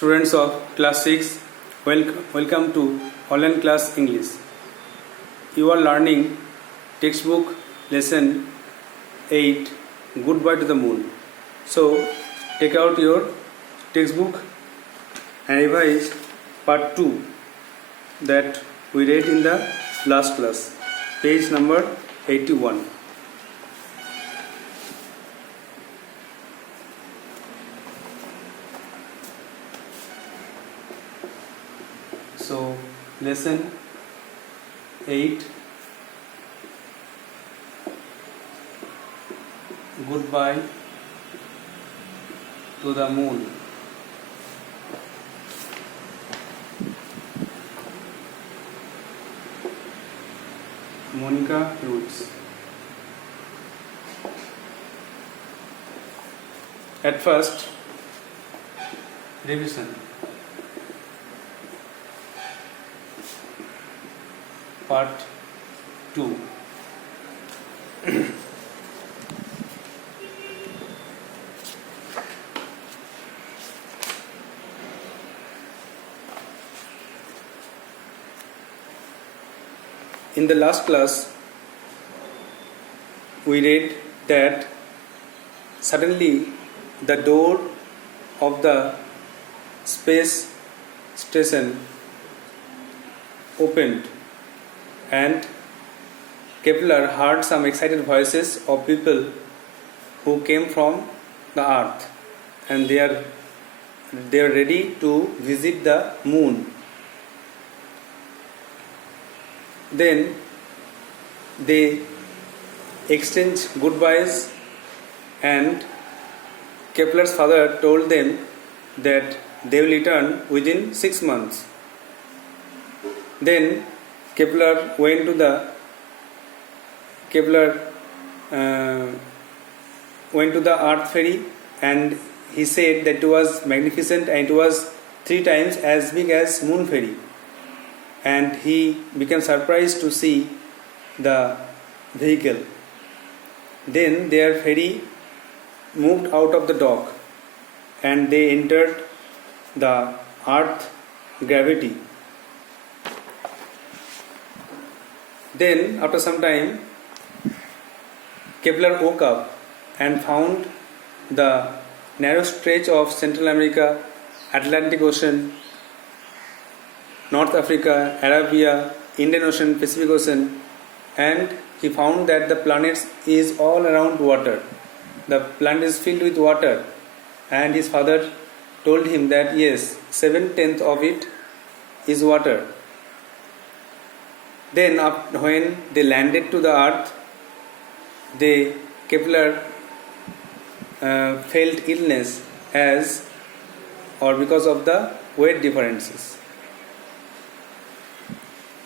Students of class 6, welcome to online class English. You are learning textbook lesson 8, Goodbye to the Moon. So take out your textbook and revise part 2 that we read in the last class, page number 81. So lesson 8, Goodbye to the Moon. Monica Roots. At first, revision. Part 2. In the last class, we read that suddenly the door of the space station opened and Kepler heard some excited voices of people who came from the earth and they are ready to visit the moon. Then they exchanged goodbyes and Kepler's father told them that they will return within 6 months. Then Kepler went to the earth ferry and he said that it was magnificent and it was 3 times as big as moon ferry, and he became surprised to see the vehicle. Then their ferry moved out of the dock and they entered the earth gravity. Then after some time, Kepler woke up and found the narrow stretch of Central America, Atlantic Ocean, North Africa, Arabia, Indian Ocean, Pacific Ocean, and he found that the planet is all around water. The planet is filled with water, and his father told him that yes, 7/10 of it is water. Then when they landed to the earth, Kepler felt illness because of the weight differences.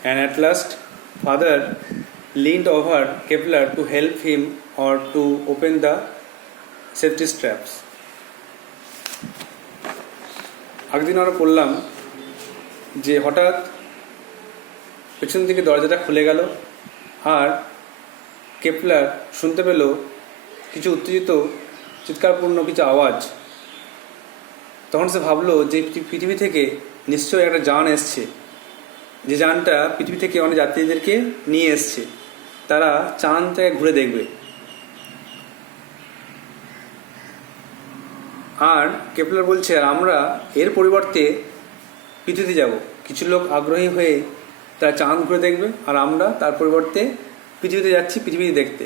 And at last, father leaned over Kepler to help him or to open the safety straps. একদিন আমরা পড়লাম যে হঠাৎ পেছন থেকে দরজাটা খুলে গেল আর কেপলার শুনতে পেল কিছু উত্তেজিত চিৎকারপূর্ণ কিছু আওয়াজ। তখন সে ভাবলো যে পৃথিবী থেকে নিশ্চয়ই একটা যান এসছে, যে যানটা পৃথিবী থেকে অনেক যাত্রীদেরকে নিয়ে এসছে, তারা চাঁদটাকে ঘুরে দেখবে। আর কেপলার বলছে আর আমরা এর পরিবর্তে পৃথিবীতে যাব। কিছু লোক আগ্রহী হয়ে তারা চাঁদ ঘুরে দেখবে আর আমরা তার পরিবর্তে পৃথিবীতে যাচ্ছি পৃথিবী দেখতে।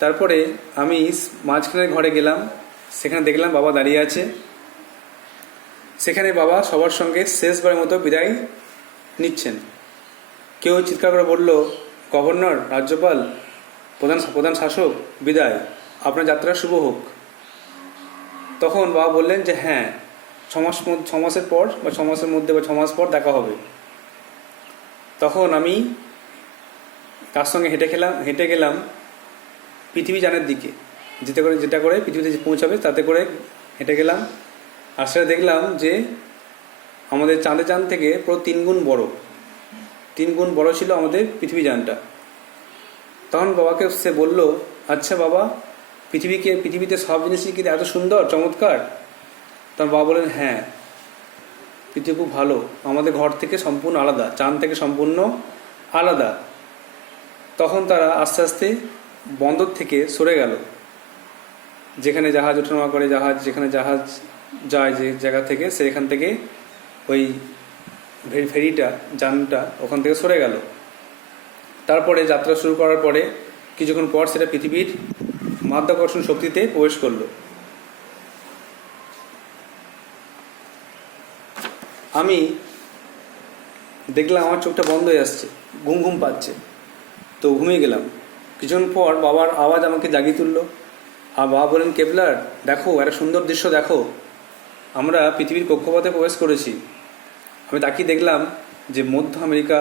তারপরে আমি মাঝখানের ঘরে গেলাম, সেখানে দেখলাম বাবা দাঁড়িয়ে আছে। সেখানে বাবা সবার সঙ্গে শেষবারের মতো বিদায় নিচ্ছেন। কেউ চিৎকার করে বলল, গভর্নর, রাজ্যপাল, প্রধান শাসক, বিদায়, আপনার যাত্রা শুভ হোক। তখন বাবা বললেন যে হ্যাঁ, 6 মাসের পর বা 6 মাসের মধ্যে বা 6 মাস পর দেখা হবে। তখন আমি তার সঙ্গে হেঁটে গেলাম পৃথিবী যানের দিকে, যেটা করে পৃথিবীতে পৌঁছাবে তাতে করে হেঁটে গেলাম। আর সেটা দেখলাম যে আমাদের চাঁদের যান থেকে পুরো 3 গুণ বড় ছিল আমাদের পৃথিবী যানটা। তখন বাবাকে সে বলল, আচ্ছা বাবা, পৃথিবীতে সব জিনিসই কি এত সুন্দর চমৎকার? তখন বাবা বলেন, হ্যাঁ, পৃথিবী খুব ভালো, আমাদের ঘর থেকে সম্পূর্ণ আলাদা, চাঁদ থেকে সম্পূর্ণ আলাদা। তখন তারা আস্তে আস্তে বন্দর থেকে সরে গেল, যেখানে জাহাজ ওঠানামা করে, যেখানে জাহাজ যায় যে জায়গা থেকে, সেখান থেকে ওই ফেরিটা, যানটা ওখান থেকে সরে গেল। তারপরে যাত্রা শুরু করার পরে কিছুক্ষণ পর সেটা পৃথিবীর মাধ্যাকর্ষণ শক্তিতে প্রবেশ করলো। আমি দেখলাম আমার চোখটা বন্ধ হয়ে আসছে, ঘুম ঘুম পাচ্ছে, তো ঘুমিয়ে গেলাম। কিছুক্ষণ পর বাবার আওয়াজ আমাকে জাগিয়ে তুললো। আর বাবা বললেন, কেপলার দেখো, একটা সুন্দর দৃশ্য দেখো, আমরা পৃথিবীর কক্ষপথে প্রবেশ করেছি। আমি তাকিয়ে দেখলাম যে মধ্য আমেরিকা,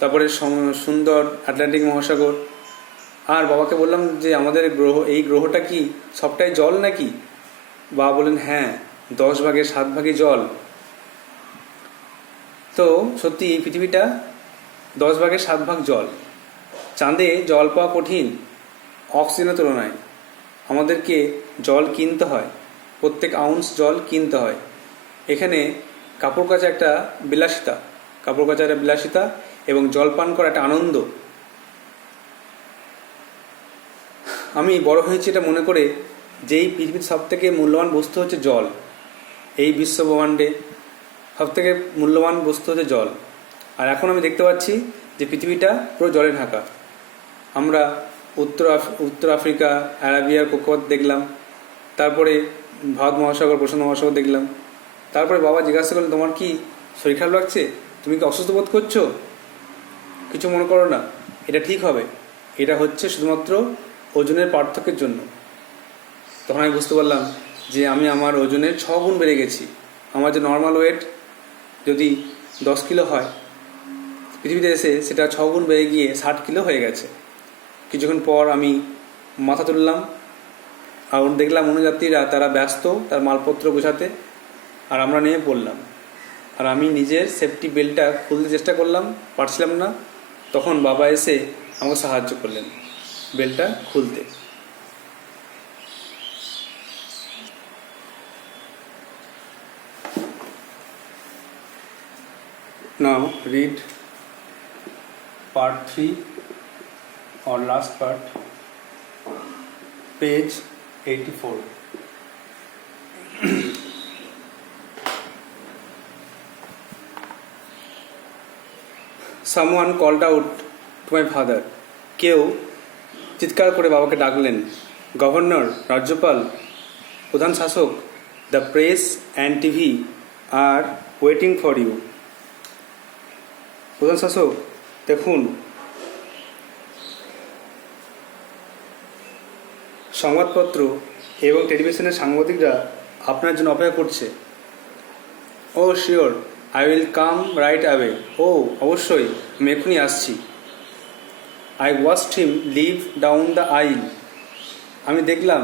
তারপরে সুন্দর আটলান্টিক মহাসাগর। আর বাবাকে বললাম যে আমাদের এই গ্রহটা কি সবটাই জল নাকি? বাবা বললেন, হ্যাঁ, 10 ভাগের 7 ভাগই জল। তো সত্যি এই পৃথিবীটা 10 ভাগের 7 ভাগ জল। চাঁদে জল পাওয়া কঠিন অক্সিজেনের তুলনায়। আমাদেরকে জল কিনতে হয়, প্রত্যেক আউন্স জল কিনতে হয়। এখানে কাপড় কাচা একটা বিলাসিতা, এবং জল পান করা একটা আনন্দ। আমি বড় হয়েছি এটা মনে করে যে এই পৃথিবীর সবথেকে মূল্যবান বস্তু হচ্ছে জল। এই বিশ্ব ব্রহ্মাণ্ডে সবথেকে মূল্যবান বস্তু হচ্ছে জল। আর এখন আমি দেখতে পাচ্ছি যে পৃথিবীটা পুরো জলে ঢাকা। আমরা উত্তর আফ্রিকা, আরাবিয়ার কক্ষপথ দেখলাম, তারপরে ভারত মহাসাগর, প্রশান্ত মহাসাগর দেখলাম। তারপরে বাবা জিজ্ঞাসা করলেন, তোমার কি শরীর খারাপ লাগছে? তুমি কি অসুস্থ বোধ করছো? কিছু মনে করো না, এটা ঠিক হবে। এটা হচ্ছে শুধুমাত্র ওজনের পার্থক্যের জন্য। তখন আমি বুঝতে পারলাম যে আমি আমার ওজনের 6 গুণ বেড়ে গেছি। আমার যে নর্মাল ওয়েট যদি 10 কিলো হয়, পৃথিবীতে এসে সেটা 6 গুণ বেড়ে গিয়ে 60 কিলো হয়ে গেছে। কিছুক্ষণ পর আমি মাথা তুললাম, আর দেখলাম অনুযাত্রীরা তারা ব্যস্ত তার মালপত্র গোছাতে, আর আমরা নেমে পড়লাম। আর আমি নিজের সেফটি বেল্টটা খুলতে চেষ্টা করলাম, পারছিলাম না। তখন বাবা এসে আমাকে সাহায্য করলেন বেল্টটা খুলতে। Now read part 3 or last part, page 84. Someone called out to my father. কেউ চিৎকার করে বাবাকে ডাকলেন, গভর্নর, রাজ্যপাল, প্রধান শাসক, the press and TV are waiting for you. প্রধান শাসক, দেখুন, সংবাদপত্র এবং টেলিভিশনের সাংবাদিকরা আপনার জন্য অপেক্ষা করছে। Oh sure, I will come right away. ও অবশ্যই, আমি এক্ষুনি আসছি। I watched him leave down the aisle. আমি দেখলাম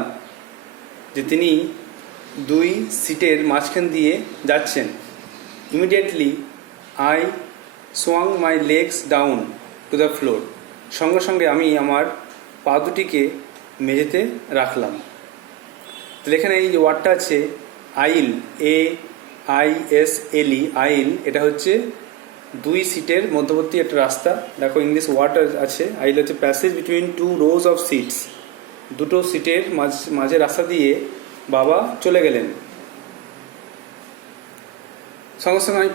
যে তিনি 2 সিটের মাঝখান দিয়ে যাচ্ছেন। Immediately I swung my legs down to the floor. সঙ্গে সঙ্গে আমি আমার পা দুটিকে মেঝেতে রাখলাম। তাহলে এখানে এই যে ওয়ার্ডটা আছে আইল, AISLE, আইল, এটা হচ্ছে 2 সিটের মধ্যবর্তী একটা রাস্তা। দেখো ইংলিশ ওয়ার্ড আছে, আইল হচ্ছে passage between 2 rows of seats. 2টো সিটের মাঝে রাস্তা দিয়ে বাবা চলে গেলেন। সঙ্গে সঙ্গে আমি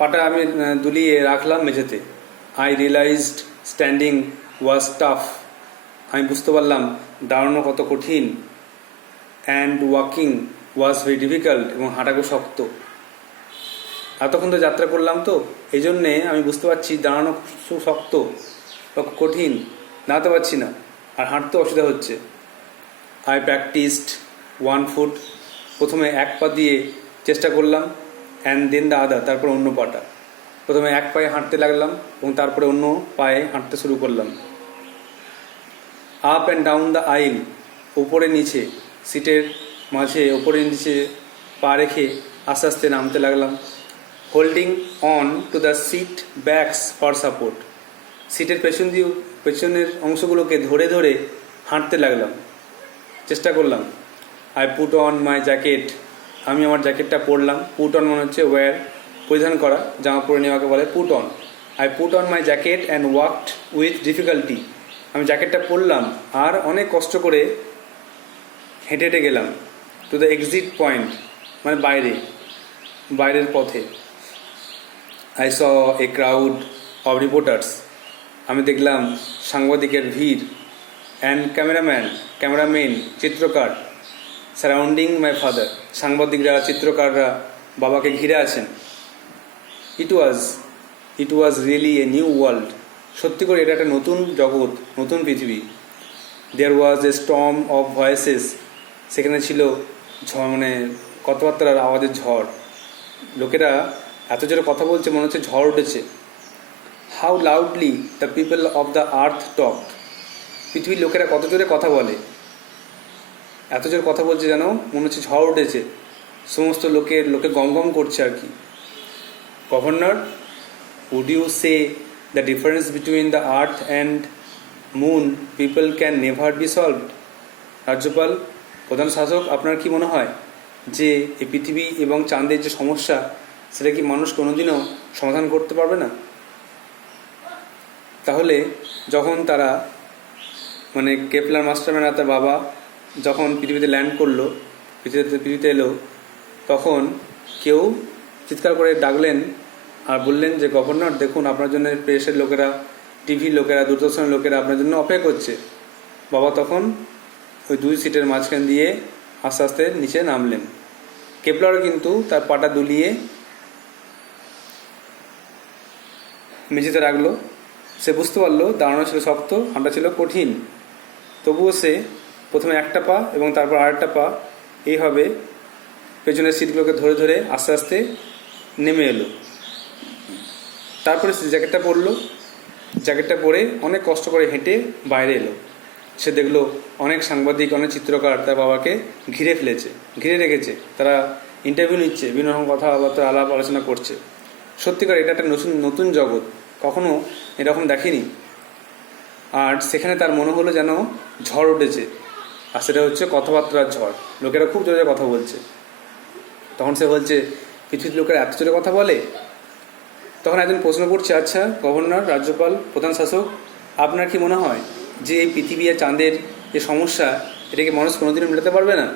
পাটা আমি দুলিয়ে রাখলাম মেঝেতে। I realised standing was tough. আমি বুঝতে পারলাম দাঁড়ানো কত কঠিন। And walking was very difficult, এবং হাঁটা খুব শক্ত। এতক্ষণ তো যাত্রা করলাম, তো এই জন্যে আমি বুঝতে পারছি দাঁড়ানো খুব শক্ত, কঠিন, দাঁড়াতে পারছি না, আর হাঁটতে অসুবিধা হচ্ছে। I practised 1 foot. প্রথমে 1 পা দিয়ে চেষ্টা করলাম, অ্যান্ড দেন দ্য আদার, তারপর অন্য পাটা। প্রথমে 1 পায়ে হাঁটতে লাগলাম এবং তারপরে অন্য পায়ে হাঁটতে শুরু করলাম। আপ অ্যান্ড ডাউন দ্য আইল, উপরে নিচে, সিটের মাঝে ওপরে নিচে পা রেখে আস্তে আস্তে নামতে লাগলাম। Holding on to the seat backs for support, সিটের পেছনের অংশগুলোকে ধরে ধরে হাঁটতে লাগলাম, চেষ্টা করলাম। I put on my jacket, আমি আমার জ্যাকেটটা পরলাম। পুট অন মানে হচ্ছে ওয়্যার, পরিধান করা, জামা পরে নেওয়াকে বলে put on. I put on my jacket and walked with difficulty. আমি জ্যাকেটটা পরলাম আর অনেক কষ্ট করে হেঁটে হেঁটে গেলাম টু দ্য এক্সিট পয়েন্ট, মানে বাইরের পথে। I saw a crowd of reporters. আমি দেখলাম সাংবাদিকের ভিড়। অ্যান্ড ক্যামেরাম্যান, চিত্রকার, সারাউন্ডিং মাই ফাদার। সাংবাদিকরা, চিত্রকাররা বাবাকে ঘিরে আছেন। It was really a new world. সত্যি করে এটা একটা নতুন জগৎ, নতুন পৃথিবী। There was a storm of voices. সেখানে ছিল মানে কথাবার্তার আওয়াজের ঝড়। লোকেরা এত জোরে কথা বলছে, মনে হচ্ছে ঝড় উঠেছে। How loudly the people of the earth talk. পৃথিবীর লোকেরা কত জোরে কথা বলে, এত জোরে কথা বলছে যেন মনে হচ্ছে ঝড় উঠেছে। সমস্ত লোকে গম গম করছে আর কি। Governor, would you say the difference between the earth and moon people can never be solved. রাজ্যপাল, প্রধান শাসক, আপনার কি মনে হয় যে এই পৃথিবী এবং চাঁদের যে সমস্যা, সেটা কি মানুষ কোনোদিনও সমাধান করতে পারবে না? তাহলে যখন তারা মানে কেপলার মাস্টারম্যান আর তার বাবা যখন পৃথিবীতে ল্যান্ড করলো, পৃথিবীতে এলো, তখন কেউ চিৎকার করে ডাকলেন আর বললেন যে গভর্নর দেখুন, আপনার জন্য প্রেসের লোকেরা, টিভির লোকেরা, দূরদর্শনের লোকেরা আপনার জন্য অপেক্ষা করছে। বাবা তখন ওই দুই সিটের মাঝখান দিয়ে আস্তে আস্তে নিচে নামলেন। কেপলারও কিন্তু তার পাটা দুলিয়ে মেঝেতে রাখলো। সে বুঝতে পারলো দাঁড়ানো ছিল শক্ত, হাঁটা ছিল কঠিন। তবুও সে প্রথমে একটা পা এবং তারপর আরেকটা পা এইভাবে পেছনের সিটগুলোকে ধরে ধরে আস্তে আস্তে নেমে এলো। তারপরে সে জ্যাকেটটা পরলো। জ্যাকেটটা পরে অনেক কষ্ট করে হেঁটে বাইরে এলো। সে দেখলো অনেক সাংবাদিক, অনেক চিত্রকার তার বাবাকে ঘিরে রেখেছে। তারা ইন্টারভিউ নিচ্ছে, বিভিন্ন রকম কথাবার্তা আলাপ আলোচনা করছে। সত্যিকার এটা একটা নতুন জগৎ, কখনো এরকম দেখেনি। আর সেখানে তার মনে হলো যেন ঝড় উঠেছে, আর সেটা হচ্ছে কথাবার্তার ঝড়। লোকেরা খুব জোরে কথা বলছে। তখন সে বলছে, পৃথিবীর লোকেরা এত জোরে কথা বলে? তখন একজন প্রশ্ন করছে, আচ্ছা গভর্নর, রাজ্যপাল, প্রধান শাসক, আপনার কি মনে হয় যে এই পৃথিবী আর চাঁদের যে সমস্যা, এটাকে মানুষ কোনোদিনও মেটাতে পারবে না?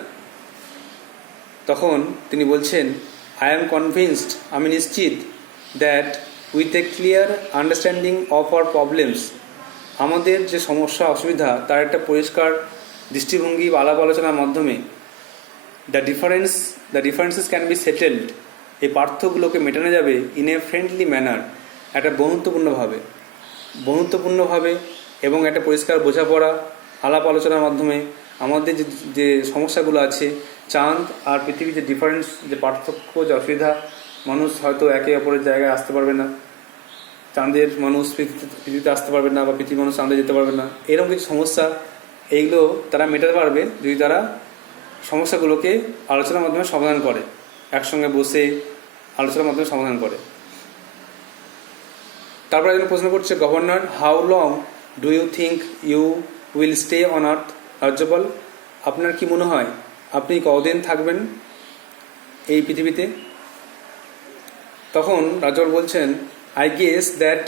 তখন তিনি বলছেন, আই অ্যাম কনভিন্সড, আমি নিশ্চিত, that with a clear understanding of our problems, আমাদের যে সমস্যা অসুবিধা তার একটা পরিষ্কার দৃষ্টিভঙ্গি বা আলাপ আলোচনার মাধ্যমে the differences can be settled, এই পার্থক্যগুলোকে মেটানো যাবে ইন এ ফ্রেন্ডলি ম্যানার, একটা বন্ধুত্বপূর্ণভাবে এবং একটা পরিষ্কার বোঝাপড়া আলাপ আলোচনার মাধ্যমে। আমাদের যে সমস্যাগুলো আছে, চাঁদ আর পৃথিবীর যে ডিফারেন্স, যে পার্থক্য, যে অসুবিধা, মানুষ হয়তো একে অপরের জায়গায় আসতে পারবে না, চাঁদের মানুষ পৃথিবীতে আসতে পারবে না, বা পৃথিবীর মানুষ চাঁদে যেতে পারবে না, এরকম কিছু সমস্যা, এইগুলো তারা মেটাতে পারবে যদি তারা সমস্যাগুলোকে আলোচনার মাধ্যমে সমাধান করে, একসঙ্গে বসে আলোচনার মাধ্যমে সমাধান করে। তারপর একজন প্রশ্ন করছে, governor, how long do you think you will stay on earth? রাজ্যপাল, আপনার কি মনে হয় আপনি কতদিন থাকবেন এই পৃথিবীতে? তখন রাজ্যপাল বলছেন, I guess that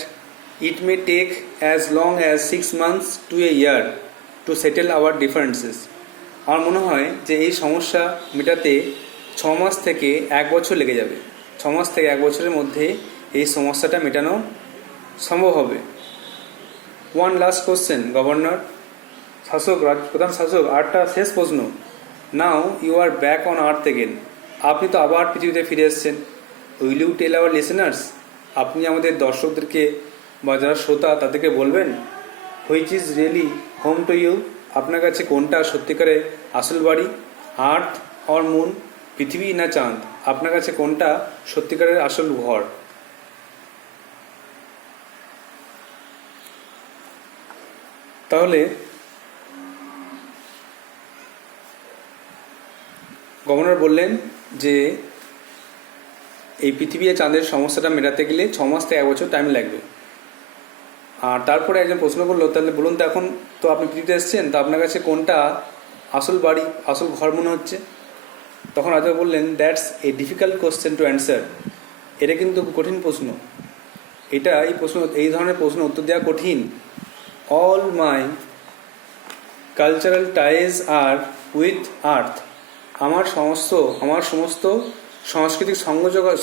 it may take as long as 6 months to a year to settle our differences. আমার মনে হয় যে এই সমস্যা মেটাতে 6 মাস থেকে 1 বছর লেগে যাবে। 6 মাস থেকে 1 বছরের মধ্যে এই সমস্যাটা মেটানো সম্ভব হবে। ওয়ান লাস্ট কোশ্চেন গভর্নর, প্রধান শাসক, আরটা শেষ প্রশ্ন। Now you are back on earth again, আপনি তো আবার পৃথিবীতে ফিরে এসেছেন। Will you tell our listeners, আপনি আমাদের দর্শকদেরকে বা যারা শ্রোতা তাদেরকে বলবেন, which is really home to you, আপনার কাছে কোনটা সত্যিকারে আসল বাড়ি, আর্থ অর মুন, পৃথিবী না চাঁদ, আপনার কাছে কোনটা সত্যিকারের আসল ঘর? তাহলে গভর্নর বললেন যে এই পৃথিবী আর চাঁদের সমস্যাটা মেটাতে গেলে 6 মাস থেকে 1 বছর টাইম লাগবে। আর তারপরে একজন প্রশ্ন করলো, তাহলে বলুন তো, এখন তো আপনি পৃথিবীতে এসেছেন, তো আপনার কাছে কোনটা আসল বাড়ি, আসল ঘর মনে হচ্ছে? তখন রাজা বললেন, that's a difficult question to answer. এটা কিন্তু কঠিন প্রশ্ন, এই ধরনের প্রশ্ন উত্তর দেওয়া কঠিন। All my cultural ties are with earth. আমার সমস্ত সাংস্কৃতিক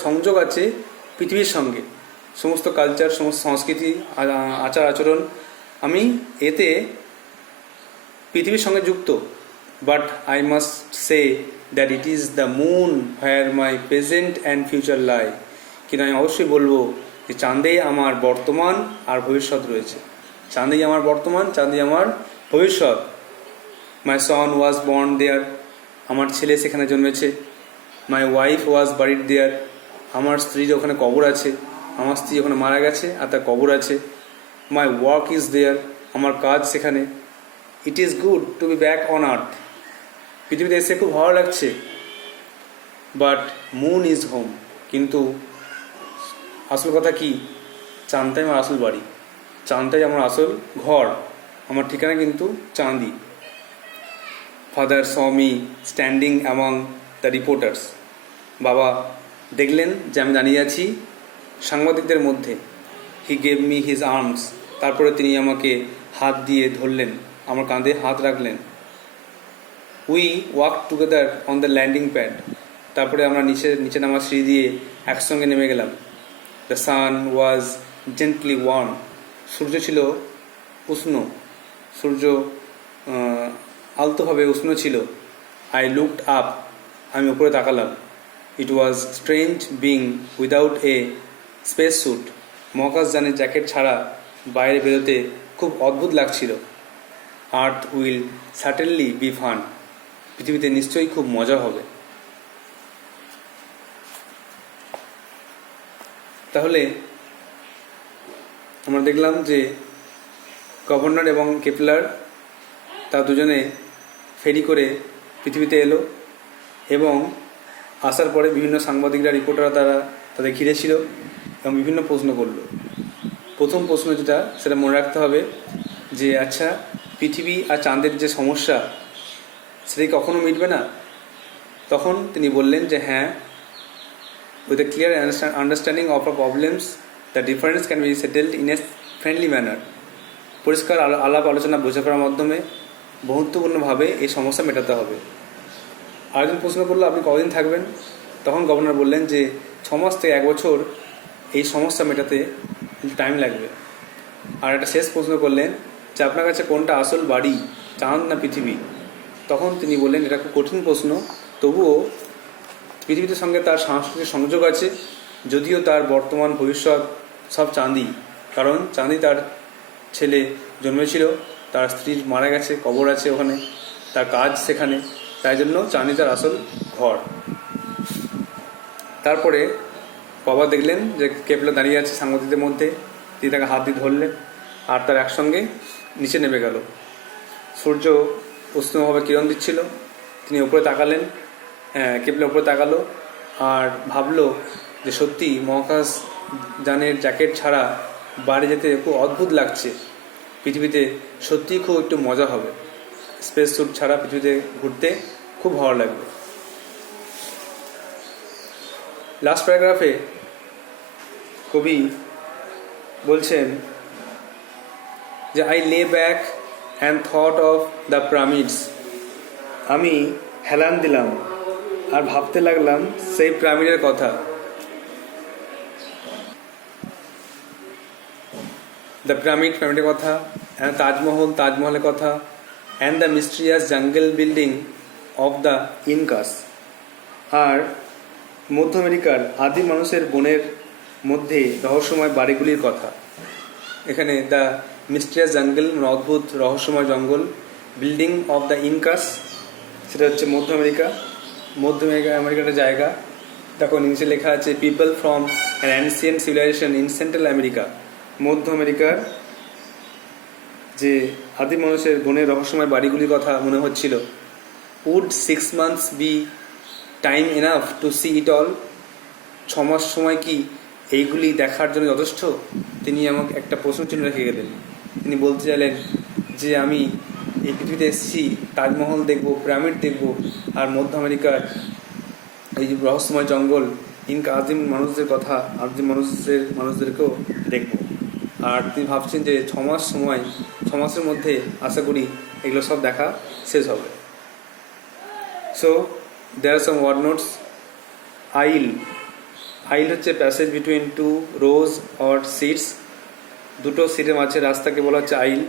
সংযোগ আছে পৃথিবীর সঙ্গে। সমস্ত কালচার, সমস্ত সংস্কৃতি, আচার আচরণ আমি এতে পৃথিবীর সঙ্গে যুক্ত। But I must say that it is the moon where my present and future lie. কিন্তু আমি অবশ্যই বলবো যে চাঁদেই আমার বর্তমান আর ভবিষ্যৎ রয়েছে। চাঁদেই আমার বর্তমান, চাঁদেই আমার ভবিষ্যৎ। মাই সন ওয়াজ বর্ন দেয়ার। আমার ছেলে সেখানে জন্মেছে। মাই ওয়াইফ ওয়াজ বারিড দেয়ার। আমার স্ত্রীর ওখানে কবর আছে। আমার স্ত্রী ওখানে মারা গেছে আর তার কবর আছে। My work is there. আমার কাজ সেখানে। It is good to be back on earth. পৃথিবীতে এসে খুব ভালো লাগছে। But moon is home. কিন্তু আসল কথা কি, চাঁদটাই আমার আসল বাড়ি, চাঁদটাই আমার আসল ঘর, আমার ঠিকানা কিন্তু চাঁদি। Father saw me standing among the reporters. বাবা দেখলেন যে আমি দাঁড়িয়ে আছি সাংবাদিকদের মধ্যে। He gave me his arms. তারপরে তিনি আমাকে হাত দিয়ে ধরলেন, আমার কাঁধে হাত রাখলেন। We walk together on the landing pad. তারপরে আমরা নিচে নামার সিঁড়ি দিয়ে একসঙ্গে নেমে গেলাম। The sun was gently warm. সূর্য ছিল উষ্ণ, সূর্য আলতোভাবে উষ্ণ ছিল। I looked up. আমি উপরে তাকালাম। It was strange being without a space suit. মহাকাশযানের জ্যাকেট ছাড়া বাইরে বেরোতে খুব অদ্ভুত লাগছিল। Earth will certainly be fun. পৃথিবীতে নিশ্চয়ই খুব মজা হবে। তাহলে আমরা দেখলাম যে গভর্নর এবং কেপলার তারা দুজনে ফেরি করে পৃথিবীতে এলো এবং আসার পরে বিভিন্ন সাংবাদিকরা, রিপোর্টাররা তাদের ঘিরেছিল এবং বিভিন্ন প্রশ্ন করলো। প্রথম প্রশ্ন যেটা, সেটা মনে রাখতে হবে যে আচ্ছা, পৃথিবী আর চাঁদের যে সমস্যা সেটাই কখনো মিটবে না। তখন তিনি বললেন যে হ্যাঁ, with a clear understanding of our problems, the difference can be settled in a friendly manner. পরিষ্কার আলাপ আলোচনা বোঝাপড়ার মাধ্যমে বন্ধুত্বপূর্ণভাবে এই সমস্যা মেটাতে হবে। আরেকজন প্রশ্ন করলো, আপনি কতদিন থাকবেন? তখন গভর্নর বললেন যে 6 মাস থেকে 1 বছর এই সমস্যা মেটাতে টাইম লাগবে। আর একটা শেষ প্রশ্ন করলেন যে আপনার কাছে কোনটা আসল বাড়ি, চাঁদ না পৃথিবী? তখন তিনি বললেন, এটা খুব কঠিন প্রশ্ন, তবুও পৃথিবীর সঙ্গে তার সাংস্কৃতিক সংযোগ আছে, যদিও তার বর্তমান ভবিষ্যৎ সব চাঁদি। কারণ চাঁদি তার ছেলে জন্মেছিল, তার স্ত্রী মারা গেছে, কবর আছে ওখানে, তার কাজ সেখানে, তাই জন্য চাঁদি তার আসল ঘর। তারপরে বাবা দেখলেন যে কেপলার দাঁড়িয়ে আছে সাংবাদিকদের মধ্যে, তিনি তাকে হাত দিয়ে ধরলেন আর তার একসঙ্গে নিচে নেমে গেল। সূর্য উষ্ণভাবে কিরণ দিচ্ছিল। তিনি উপরে তাকালেন, কেপলার উপরে তাকালো আর ভাবলো যে সত্যি মহাকাশ যানের জ্যাকেট ছাড়া বাইরে যেতে খুব অদ্ভুত লাগছে। পৃথিবীতে সত্যিই খুব একটু মজা হবে, স্পেস স্যুট ছাড়া পৃথিবীতে ঘুরতে খুব ভালো লাগবে। লাস্ট প্যারাগ্রাফে কবি বলছেন যে আই লে back and thought of the pyramids. আমি হেলান দিলাম আর ভাবতে লাগলাম সেই পিরামিডের কথা। দ্য পিরামিডের কথা, অ্যান্ড তাজমহলের কথা, and the mysterious jungle building of the Incas. আর মধ্য আমেরিকার আদি মানুষের বনের মধ্যে রহস্যময় বাড়িগুলির কথা। এখানে দ্য মিস্ট্রিয়াস জাঙ্গল মানে অদ্ভুত রহস্যময় জঙ্গল, বিল্ডিং অফ দ্য ইনকাস সেটা হচ্ছে মধ্য আমেরিকার জায়গা। তখন নিচে লেখা আছে people from an ancient civilisation in central America. মধ্য আমেরিকার যে আদি মানুষের বনের রহস্যময় বাড়িগুলির কথা মনে হচ্ছিল। Would 6 months be time enough to see it all? 6 মাস সময় কি এইগুলি দেখার জন্য যথেষ্ট? তিনি আমাকে একটা প্রশ্ন চিহ্ন রেখে গেলেন। তিনি বলতে চাইলেন যে আমি এই পৃথিবীতে এসেছি তাজমহল দেখব, পিরামিড দেখব, আর মধ্য আমেরিকার এই যে রহস্যময় জঙ্গল, ইনকা আদিম মানুষদেরকেও দেখবো। আর তিনি ভাবছেন যে 6 মাস সময়, 6 মাসের মধ্যে আশা করি এগুলো সব দেখা শেষ হবে। So there are some word notes. Aisle, aisle হচ্ছে passage between two rows or seats, দুটো সিটের মাঝে রাস্তাকে বলা হচ্ছে আইল।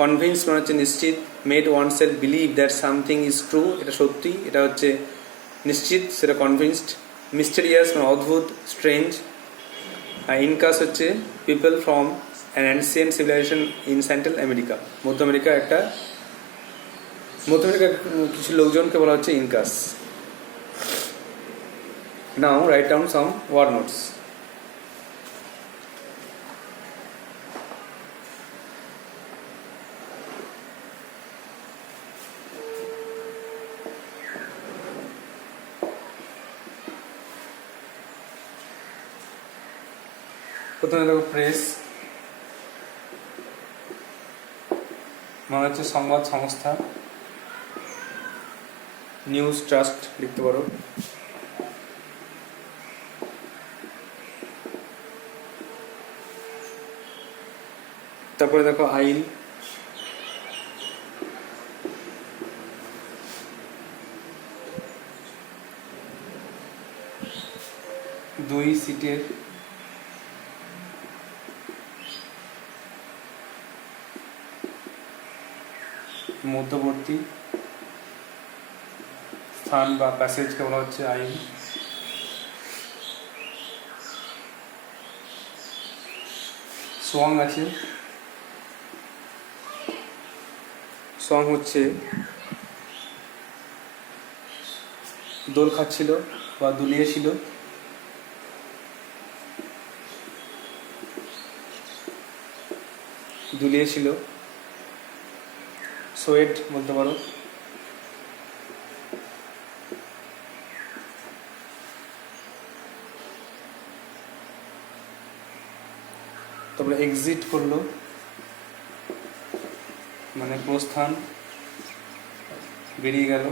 কনভিন্স মানে হচ্ছে নিশ্চিত। Made one self believe that something is true, এটা সত্যি, এটা হচ্ছে নিশ্চিত, সেটা কনভিন্সড। মিস্টেরিয়াস মানে অদ্ভুত, স্ট্রেঞ্জ। আর ইনকাস হচ্ছে people from an ancient civilisation in central America, মধ্য আমেরিকার কিছু লোকজনকে বলা হচ্ছে Incas. Now write down some word notes. প্রথমে দেখো প্রেস মানে হচ্ছে সংবাদ সংস্থা, নিউজ ট্রাস্ট লিখতে পারো। তারপরে দেখো আইল, দুই সিটের মধ্যবর্তী স্থান বা প্যাসেজকে বলা হচ্ছে আইল। সোয়াং আছে, সোয়াং হচ্ছে দোল খাচ্ছিল বা দুলিয়েছিল। সোয়েট বলতে পারো। তারপরে এক্সিট করলো মানে প্রস্থান, বেরিয়ে গেল।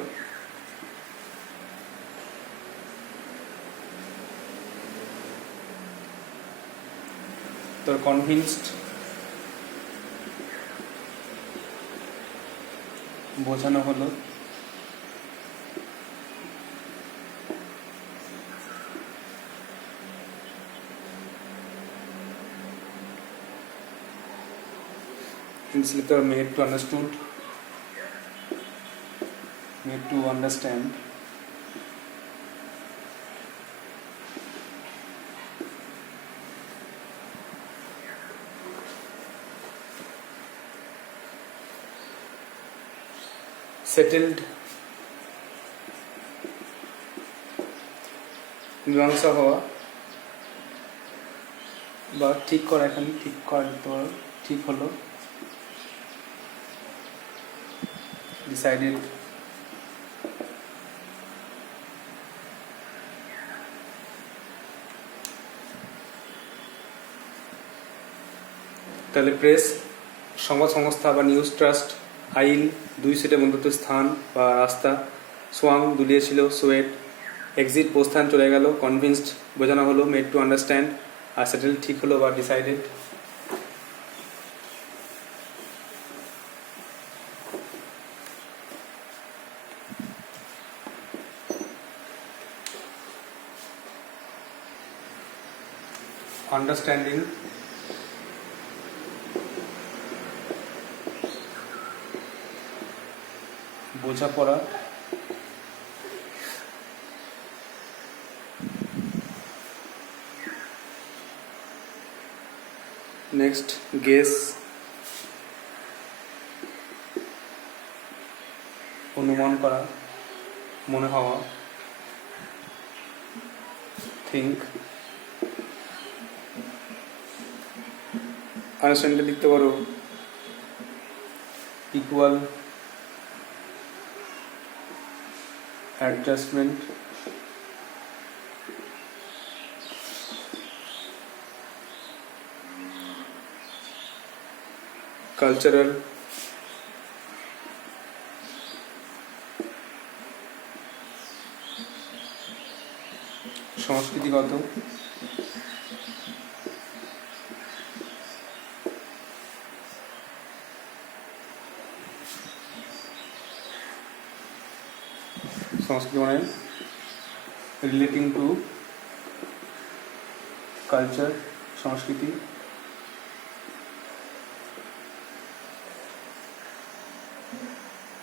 তোর কনভিন্সড বোঝানো হলো। লিখতে made to understood, made to understand. Settled মীমাংসা হওয়া বা ঠিক করা, এখানে ঠিক করা দিতে পারো, ঠিক হলো। ডিসাইডেড, তাহলে প্রেস সংবাদ সংস্থা বা নিউজ ট্রাস্ট, আইল দুই সিটের মধ্যবর্তী স্থান বা রাস্তা, সোয়াং দুলিয়েছিল, সোয়েট এক্সিট প্রস্থান চলে গেল, কনভিন্সড বোঝানো হলো, মেড টু আন্ডারস্ট্যান্ড আর সেটেল ঠিক হলো বা ডিসাইডেড। আন্ডারস্ট্যান্ডিং বোঝাপড়া, নেক্সট গেস অনুমান করা, মনে হওয়া, থিঙ্ক। আন্ডারস্ট্যান্ডিং লিখতে পারো ইকুয়াল, অ্যাডজাস্টমেন্ট, কালচারাল, সংস্কৃতিগত, সংস্কৃতি মানে রিলেটিং টু কালচার, সংস্কৃতি।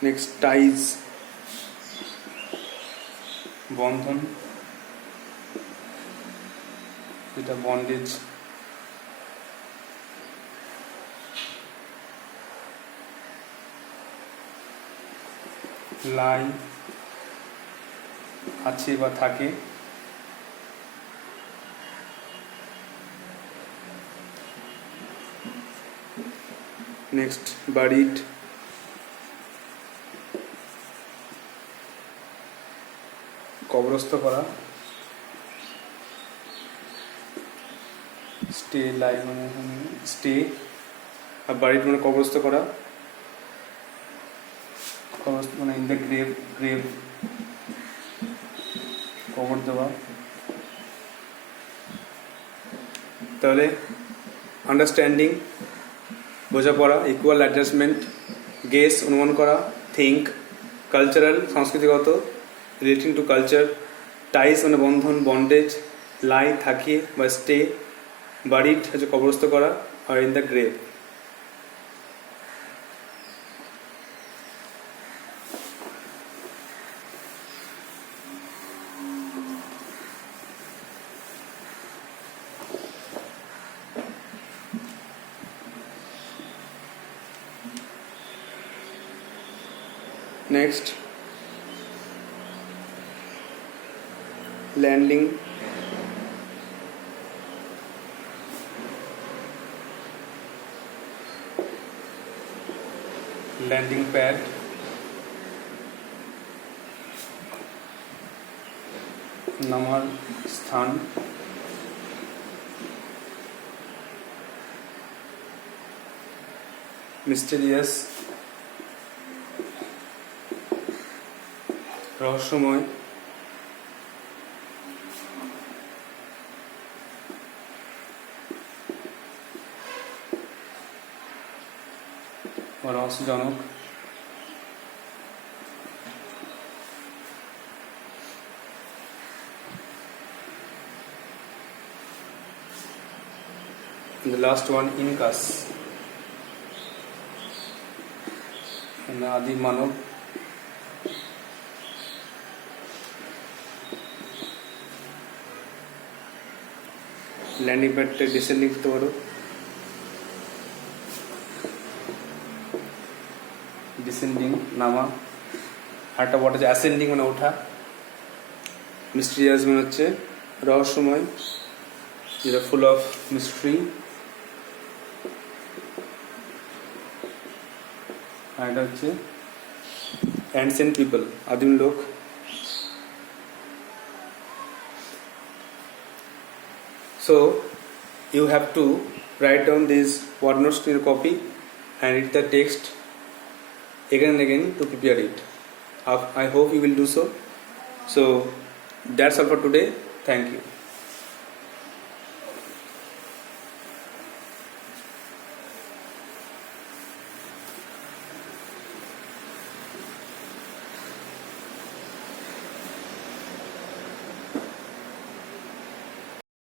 নেক্সট টাইজ, বন্ধন, যেটা বন্ডেজ। লাই, আছে বা থাকে। নেক্সট বাড়িড, কবরস্থ করা। স্টে, লাই মানে স্টে, আর বাড়িড মানে কবরস্থ করা। কবরস্থ মানে ইন দ্য গ্রেভ, গ্রেভ কবর দেওয়া। তাহলে আন্ডারস্ট্যান্ডিং বোঝাপড়া, ইকুয়াল অ্যাডজাস্টমেন্ট, গেস অনুমান করা, থিঙ্ক, কালচারাল সংস্কৃতিগত, রিলেটিং টু কালচার, টাইস মানে বন্ধন, বন্ডেজ, লাই থাকিয়ে বা স্টে, বাড়িড হচ্ছে কবরস্থ করা, আর in the grave. Next, landing, landing pad, নামার স্থান, মিস্টেরিয়াস রহস্যময়, রহস্যজনক, the last one Incas, আদি মানব, ল্যান্ডিং প্যাডটা ডিসেন্ডিং করতে পারো, ডিসেন্ডিং নামা, আরেকটা ওয়ার্ড আছে অ্যাসেন্ডিং মানে ওঠা, মিস্টেরিয়াস মানে হচ্ছে রহস্যময়, যেটা ফুল অফ মিস্ট্রি, আর এটা হচ্ছে অ্যানসেন্ট পিপল, আদিম লোক। So you have to write down these word notes to your copy and read the text again and again to prepare it. I hope you will do so. So that's all for today. Thank you.